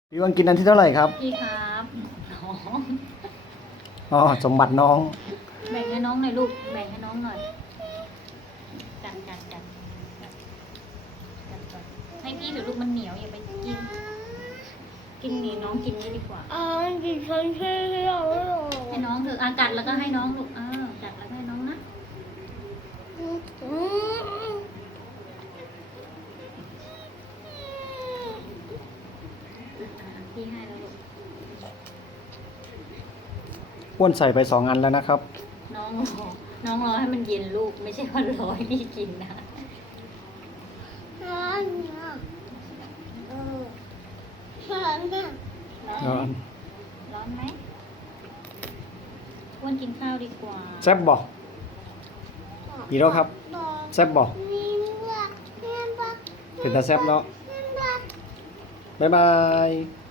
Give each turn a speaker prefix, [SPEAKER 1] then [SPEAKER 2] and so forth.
[SPEAKER 1] พี่วันกินอันที่เท่าไหร่ครับ
[SPEAKER 2] พี่ครับน้อง
[SPEAKER 1] อ๋อสมบัติน้อง
[SPEAKER 2] แบ่งให้น้องหน่อยลูก แบ่งให้น้องหน่อยจัดก่อนให้พี่เถอะลูกมันเหนียวอย่าไปกิน กินนี่น้องกินนี่ดีกว่า
[SPEAKER 3] ดิฉันเชื่อ
[SPEAKER 2] ให้น้องเถอะกัดแล้วก็ให้น้องลูกกัดแล้วก็ให้น้องนะพี่ให้แล้วลูก
[SPEAKER 1] อ้วนใส่ไป2 อันแล้วนะครับ
[SPEAKER 2] น้องรอให้มันเย็นลูก ไม่ใช่ว่ารอให้พี่กินนะ
[SPEAKER 3] ร้อนเนี่ยร้อนเนี่ย
[SPEAKER 2] ร้อนร้อนไหมอ้วนกินข้าวดีกว่า
[SPEAKER 1] แซ่บบ่อีกแล้วครับ แซ่บบ่
[SPEAKER 3] นี่เลือกเลือก
[SPEAKER 1] เป็นตาแซ่บเนาะ
[SPEAKER 3] เลือก
[SPEAKER 1] บ๊ายบาย